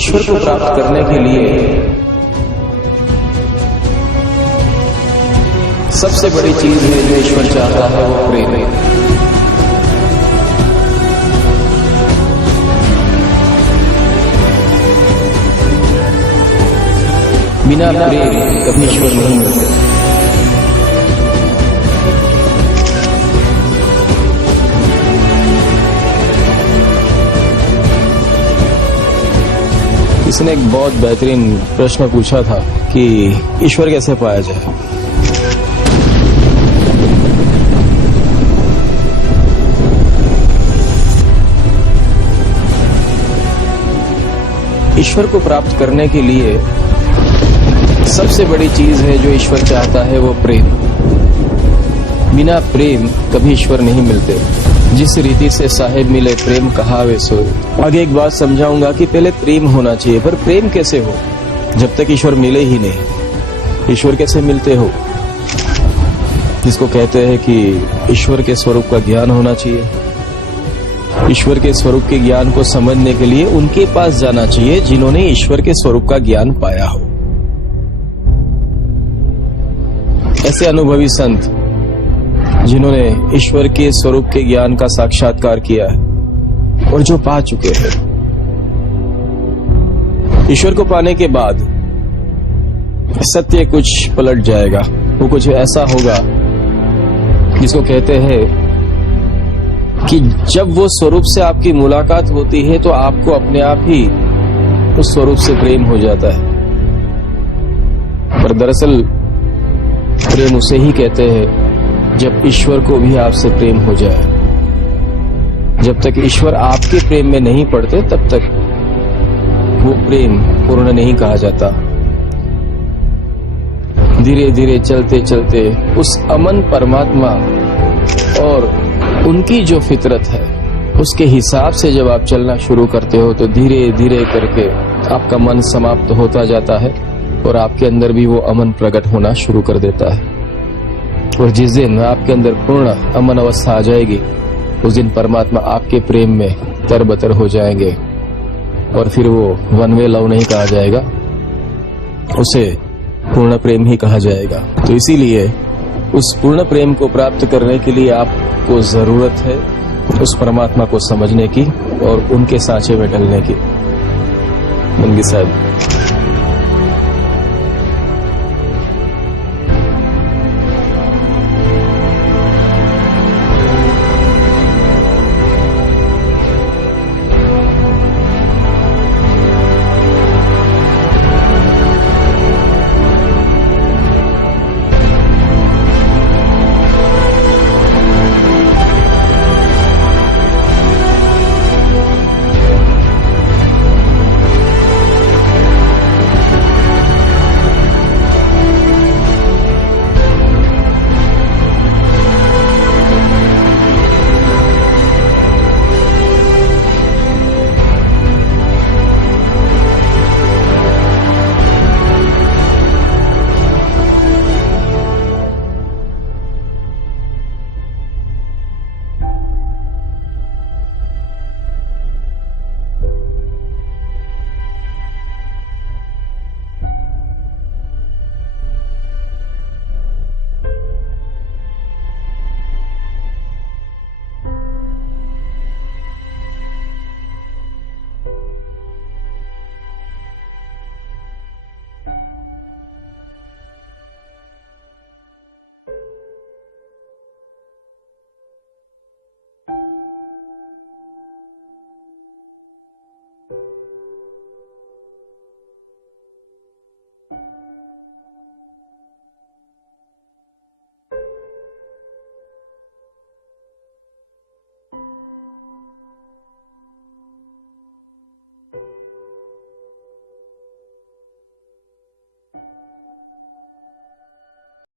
ईश्वर को प्राप्त करने के लिए सबसे बड़ी चीज है जो ईश्वर चाहता है वो प्रेम है। बिना प्रेम कभी ईश्वर नहीं मिलते। इसने एक बहुत बेहतरीन प्रश्न पूछा था कि ईश्वर कैसे पाया जाए। ईश्वर को प्राप्त करने के लिए सबसे बड़ी चीज है जो ईश्वर चाहता है वो प्रेम। बिना प्रेम कभी ईश्वर नहीं मिलते। जिस रीति से साहेब मिले प्रेम कहावे सोए। आगे एक बात समझाऊंगा कि पहले प्रेम होना चाहिए, पर प्रेम कैसे हो जब तक ईश्वर मिले ही नहीं। ईश्वर कैसे मिलते हो, जिसको कहते हैं कि ईश्वर के स्वरूप का ज्ञान होना चाहिए। ईश्वर के स्वरूप के ज्ञान को समझने के लिए उनके पास जाना चाहिए जिन्होंने ईश्वर के स्वरूप का ज्ञान पाया हो। ऐसे अनुभवी संत जिन्होंने ईश्वर के स्वरूप के ज्ञान का साक्षात्कार किया है और जो पा चुके हैं। ईश्वर को पाने के बाद सत्य कुछ पलट जाएगा। वो कुछ ऐसा होगा जिसको कहते हैं कि जब वो स्वरूप से आपकी मुलाकात होती है तो आपको अपने आप ही उस स्वरूप से प्रेम हो जाता है। पर दरअसल प्रेम उसे ही कहते हैं जब ईश्वर को भी आपसे प्रेम हो जाए। जब तक ईश्वर आपके प्रेम में नहीं पड़ते तब तक वो प्रेम पूर्ण नहीं कहा जाता। धीरे धीरे चलते चलते उस अमन परमात्मा और उनकी जो फितरत है उसके हिसाब से जब आप चलना शुरू करते हो तो धीरे धीरे करके आपका मन समाप्त होता जाता है और आपके अंदर भी वो अमन प्रकट होना शुरू कर देता है। और जिस दिन आपके अंदर पूर्ण अमन अवस्था आ जाएगी उस दिन परमात्मा आपके प्रेम में तरबतर हो जाएंगे और फिर वो वन वे लव नहीं कहा जाएगा, उसे पूर्ण प्रेम ही कहा जाएगा। तो इसीलिए उस पूर्ण प्रेम को प्राप्त करने के लिए आपको जरूरत है उस परमात्मा को समझने की और उनके सांचे में ढलने की। मंगी साहब।